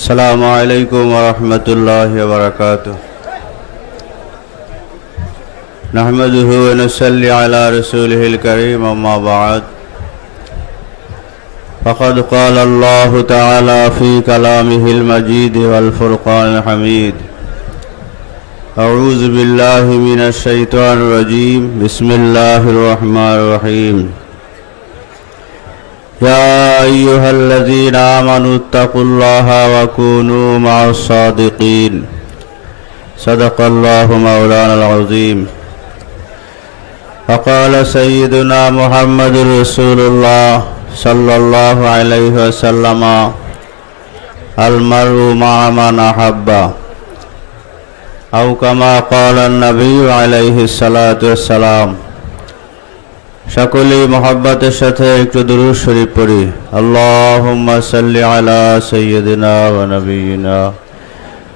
السلام عليكم ورحمة الله وبركاته. نحمده ونصلي على رسوله الكريم، أما بعد فقد قال الله تعالى في كلامه المجيد والفرقان الحميد: أعوذ بالله من الشيطان الرجيم، بسم الله الرحمن الرحيم. يا أيها الذين آمنوا اتقوا الله وكونوا مع الصادقين. صدق الله مولانا العظيم. فقال سيدنا محمد رسول الله صلى الله عليه وسلم: المرء مع من أحب، أو كما قال النبي عليه الصلاة والسلام. সকলেই মহব্বতের সাথে একটু দুরূদ শরীফ পড়ি। আল্লাহুম্মা সাল্লি আলা সাইয়্যিদিনা ওয়া নাবিয়িনা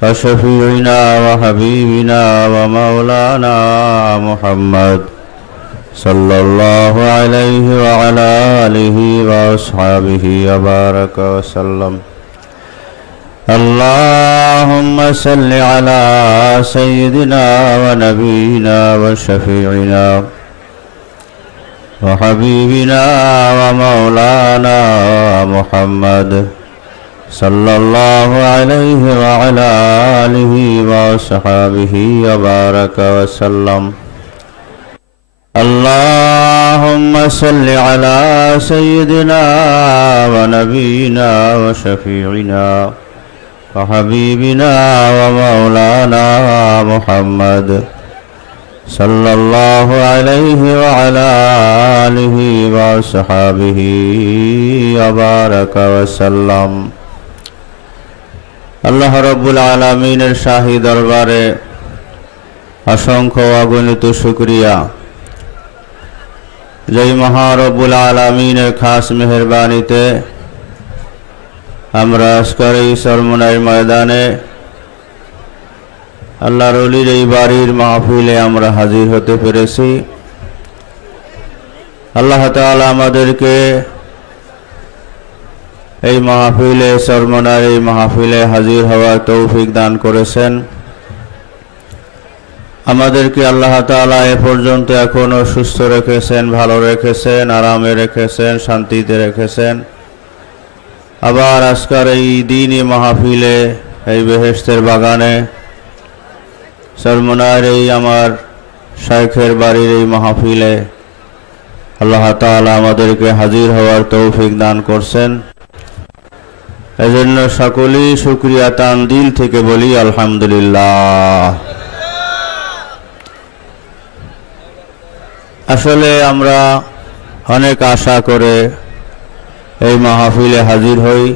ওয়া শাফিঈনা ওয়া হাবিবিনা ওয়া মাওলানা মুহাম্মদ সাল্লাল্লাহু আলাইহি ওয়া আলা আলিহি ওয়া আসহাবিহি ওয়া বারাকা ওয়া সাল্লাম। আল্লাহুম্মা সাল্লি আলা সাইয়্যিদিনা ওয়া নাবিয়িনা ওয়া শাফিঈনা وحبيبنا ومولانا محمد صلى الله عليه وعلى آله وصحبه وبارك وسلم. اللهم صل على سيدنا ونبينا وشفيعنا وحبيبنا ومولانا محمد صلى الله عليه وعلى آله وصحبه وبارك وسلم. আল্লাহ রাব্বুল আলামিনের শাহী দরবারে অসংখ্য অগণিত শুকরিয়া, যেই মহা রব্বুল আলামিনের খাস মেহেরবানিতে আমরা আজকের এই সরমনার ময়দানে আল্লাহর ওলির এই বাড়ির মাহফিলে আমরা হাজির হতে পেরেছি। আল্লাহ তাআলা আমাদেরকে এই মাহফিলে, সরমনার এই মাহফিলে হাজির হওয়ার তৌফিক দান করেছেন। আমাদেরকে আল্লাহ তাআলা এ পর্যন্ত এখনো সুস্থ রেখেছেন, ভালো রেখেছেন, আরামে রেখেছেন, শান্তিতে রেখেছেন। আবার আজকের এই দিনই মাহফিলে, এই বেহেশতের বাগানে, সরমনার এই আমার শাইখের বাড়ির এই মাহফিলে আল্লাহ তাআলা আমাদেরকে হাজির হওয়ার তৌফিক দান করছেন। এজন্য সকলেই শুকরিয়া তান দিল থেকে বলি আলহামদুলিল্লাহ। আসলে আমরা অনেক আশা করে এই মাহফিলে হাজির হই।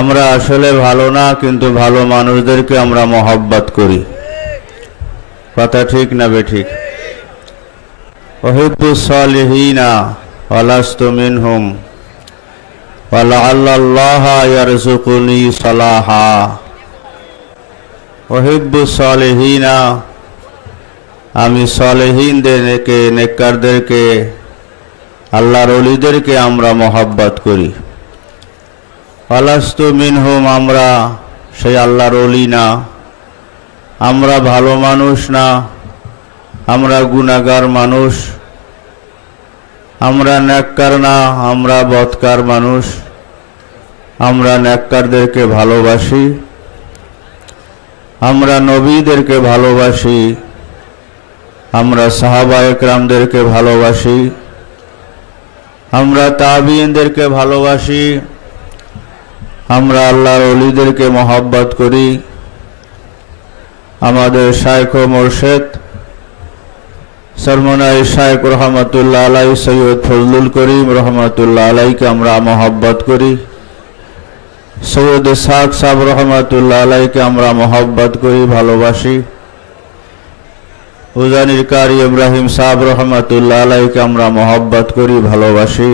আমরা আসলে ভালো না, কিন্তু ভালো মানুষদেরকে আমরা মহব্বত করি। কথা ঠিক না বেঠিক? উহিব্বুস সালিহিনা ওয়া লাস্তু মিনহুম ওয়া লাআল্লাল্লাহা ইয়ারযুকুনি সালাহা। উহিব্বুস সালিহিনা, আমি সালেহীনদেরকে, নেককারদেরকে, আল্লাহর ওলিদেরকে আমরা মহব্বত করি। ওয়ালাস্তু মিনহুম, আমরা সেই আল্লাহর ওলি না, আমরা ভালো মানুষ না, আমরা গুনাহগার মানুষ, আমরা নেককার না, আমরা বদকার মানুষ। আমরা নেককারদেরকে ভালোবাসি, আমরা নবীদেরকে ভালোবাসি, আমরা সাহাবায়ে কেরামদেরকে ভালোবাসি, আমরা তাবিঈনদেরকে ভালোবাসি, আমরা আল্লাহর ওলিদেরকে মহব্বত করি। আমাদের শাইখ ও মুর্শিদ সরমনাই শাইখ রহমাতুল্লাহ আলাইহি, সৈয়দ ফজলুল করিম রহমাতুল্লাহ আলাইহিকে আমরা মহব্বত করি। সৈয়দ ইসহাক সাহেব রহমাতুল্লাহ আলাইহিকে আমরা মহব্বত করি, ভালোবাসি। উজানির কারি ইব্রাহিম সাহেব রহমাতুল্লাহ আলাইহিকে আমরা মহব্বত করি, ভালোবাসি।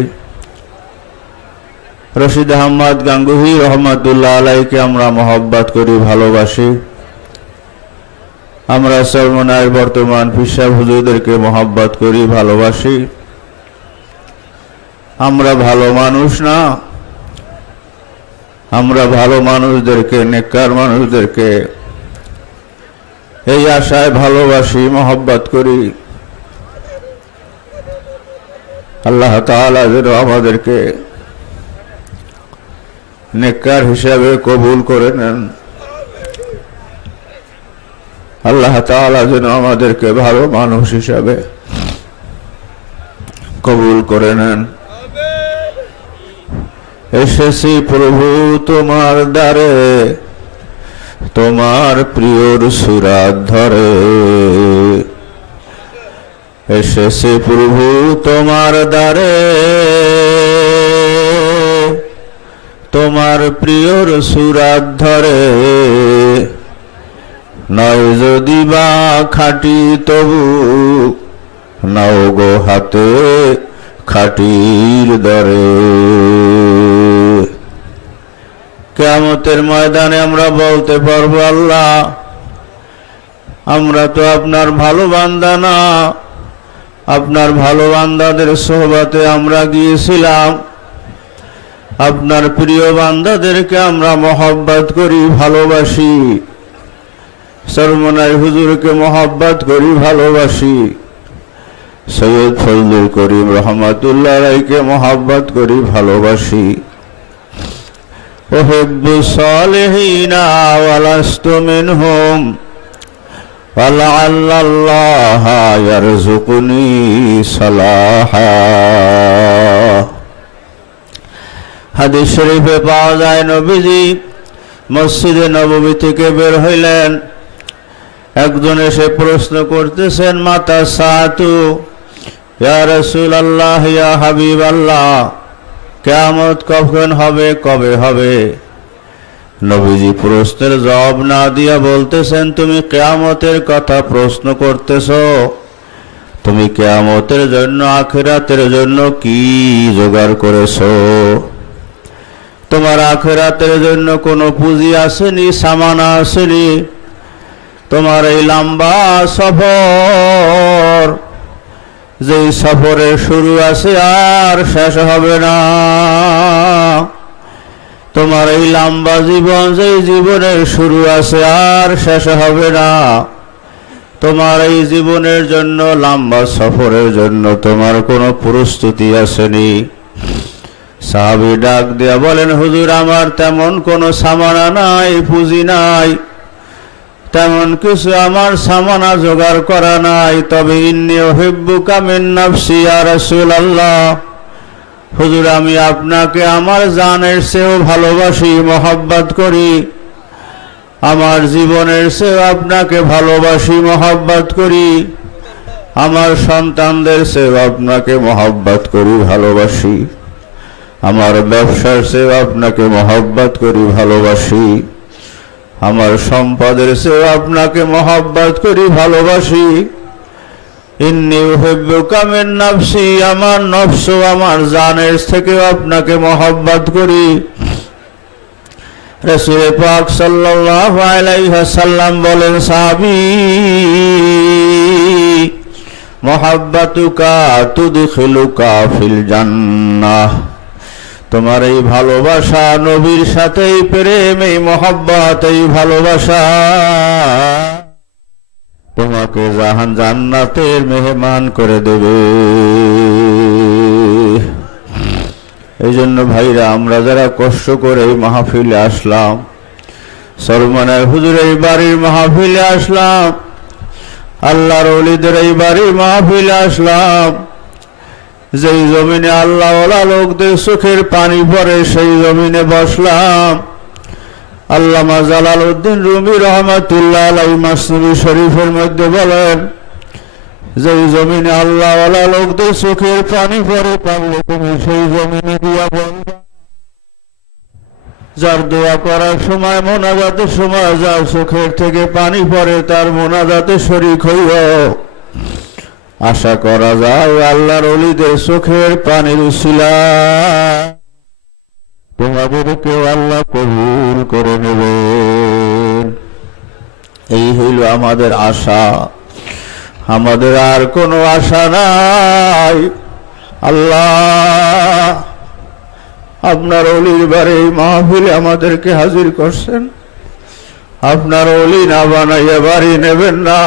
রশিদ আহমদ গাঙ্গুহি রহমাতুল্লাহ আলাইহিকে আমরা মহব্বত করি, ভালোবাসি। আমরা সরমনার বর্তমান পীর সাহেব হুজুরদেরকে মহব্বত করি, ভালোবাসি। আমরা ভালো মানুষ না, আমরা ভালো মানুষদেরকে, নেককার মানুষদেরকে এই আশায় ভালোবাসি, মহব্বত করি। আল্লাহ তাআলা যেন আমাদেরকে নেককার হিসাবে কবুল করে নেন। আল্লাহ তাআলা যেন আমাদেরকে ভালো মানুষ হিসাবে কবুল করে নেন। এসেছি প্রভু তোমার দ্বারে, তোমার প্রিয়র সুরাত ধরে। এসেছি প্রভু তোমার দ্বারে, তোমার প্রিয়র সুরাত ধরে। নয় যদি বা খাটি তবু নাও গো হাতে খাটির দরে। কিয়ামতের ময়দানে আমরা বলতে পারবো, আল্লাহ আমরা তো আপনার ভালো বান্দা না, আপনার ভালো বান্দাদের সোহবতে আমরা গিয়েছিলাম, আপনার প্রিয় বান্দাদেরকে আমরা মহব্বত করি, ভালোবাসি। সরমনাই হুজুরকে মহব্বত করি, ভালোবাসি। সৈয়দ ফজলুল করিম রহমাতুল্লাহ আলাইহিকে মহব্বত করি, ভালোবাসি। উহিব্বু সালিহিনা ওয়ালাস্তু মিনহুম ওয়ালাআল্লাল্লাহা ইয়ারযুকুনি সালাহা। হাদিস শরীফে পাওয়া যায়, নবীজি মসজিদে নববী থেকে বের হইলেন। একজন এসে প্রশ্ন করতেছেন, মাতা সাতু, ইয়া রাসূলুল্লাহ, ইয়া হাবিবাল্লাহ, কিয়ামত কখন হবে, কবে হবে? নবীজি প্রশ্নের জবাব না দিয়া বলতেছেন, তুমি কিয়ামতের কথা প্রশ্ন করতেছো? তুমি কিয়ামতের জন্য, আখিরাতের জন্য কি জোগাড় করেছো? তোমার আখিরাতের জন্য কোনো পুঁজি আসেনি, সামান আসেনি? তোমার এই লম্বা সফর, যেই সফরের শুরু আছে আর শেষ হবে না। তোমার এই লম্বা জীবন, যেই জীবনের শুরু আছে আর শেষ হবে না। তোমার এই জীবনের জন্য, লম্বা সফরের জন্য তোমার কোনো প্রস্তুতি আসেনি। সাহাবী ডাক দিয়া বলেন, হুজুর আমার তেমন কোনো সামানা নাই, পুঁজি নাই, তেমন কিছু আমার সামানা জোগাড় করা নাই। তবে ইন্নী উহিব্বুকা মিন নাফসি ইয়া রাসূলুল্লাহ, হুজুর আমি আপনাকে আমার জানের চেয়েও ভালোবাসি, মহব্বত করি। আমার জীবনের চেয়েও আপনাকে ভালোবাসি, মহব্বত করি। আমার সন্তানদের চেয়েও আপনাকে মহব্বত করি, ভালোবাসি। আমার ব্যবসার চেয়েও আপনাকে মহব্বত করি, ভালোবাসি। আমার সম্পদের চেয়েও আপনাকে মহব্বত করি, ভালোবাসি। ইন্নী উহিব্বুকা মিন নাফসি, আমার নফস, আমার জানের থেকেও আপনাকে মহব্বত করি। রাসূল পাক সাল্লাল্লাহু আলাইহি ওয়াসাল্লাম বলেন, সাহাবী, মুহাব্বাতুকা তুদখিলুকা ফিল জান্নাহ। তোমার এই ভালোবাসা, নবীর সাথে এই প্রেম, এই মহব্বত, এই ভালোবাসা তোমাকে জান্নাতের মেহমান করে দেবে। এই জন্য ভাইরা, আমরা যারা কষ্ট করে এই মাহফিলে আসলাম, সরমনায় হুজুরের এই বাড়ির মাহফিলে আসলাম, আল্লাহর ওলিদের এই বাড়ির মাহফিলে আসলাম, যেই জমিনে আল্লাহওয়ালা লোকদের চোখের পানি পড়ে সেই জমিনে বসলাম। আল্লামা জালালউদ্দিন রুমি রহমাতুল্লাহ আলাইহি মাসনবী শরীফের মধ্যে বলেন, যেই জমিনে আল্লাহওয়ালা লোকদের চোখের পানি পড়ে, পারলে তুমি সেই জমিনে দিয়া বলবা। যার দোয়া করার সময়, মোনাজাতের সময় যার চোখের থেকে পানি পড়ে, তার মোনাজাতে শরীক হইও। আশা করা যায় আল্লাহর ওলিদের চোখের পানির উসিলায় তোমাদেরকেও আল্লাহ কবুল করে নেবেন। এই হইল আমাদের আশা, আমাদের আর কোনো আশা নাই। আল্লাহ আপনার অলির বারে এই মাহফিলে আমাদেরকে হাজির করছেন। আপনার অলি না বানাইয়া বাড়ি নেবেন না,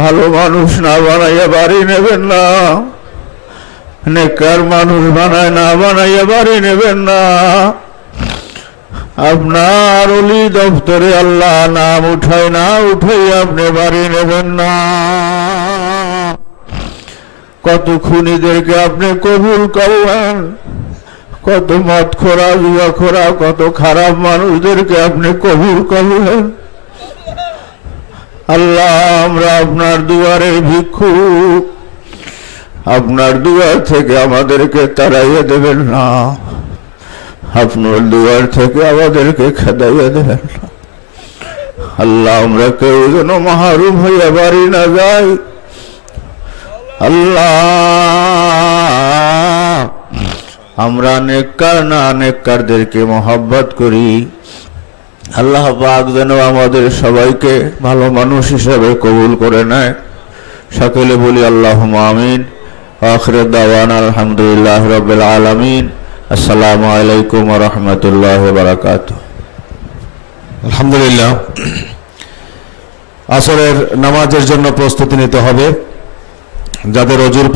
ভালো মানুষ না বানাইয়া বাড়ি নেবেন না, নেককার মানুষ বানাইয়া বাড়ি নেবেন না। আপনার অলি দপ্তরে আল্লাহ নাম উঠাই আপনি বাড়ি নেবেন না। কত খুনিদেরকে আপনি কবুল করবেন, কত মদ খোরা জুয়া খোরা কত খারাপ মানুষদেরকে আপনি কবুল করবেন। আল্লাহ, আমরা আপনার দুয়ারের ভিক্ষুক, আপনার দুয়ার থেকে আমাদেরকে তাড়াইয়া দেবেন না, আপনার দুয়ার থেকে আমাদেরকে খেদাইয়া দেবেন না। আল্লাহ, আমরা কেউ যেন মাহরুম হইয়া বাড়ি না যাই। আল্লাহ, আমরা নেককার না নেককারদেরকে মহব্বত করি। আল্লাহ পাক যেন আমাদের সবাইকে ভালো মানুষ হিসেবে কবুল করে নেয়। সকলে বলি আল্লাহুম্মা আমিন। আখির দাওয়ানা আলহামদুলিল্লাহ রাব্বিল আলামিন। আসসালামু আলাইকুম ওয়া রাহমাতুল্লাহি ওয়া বারাকাতুহু। আলহামদুলিল্লাহ, আসরের নামাজের জন্য প্রস্তুতি নিতে হবে। যাদের অজুর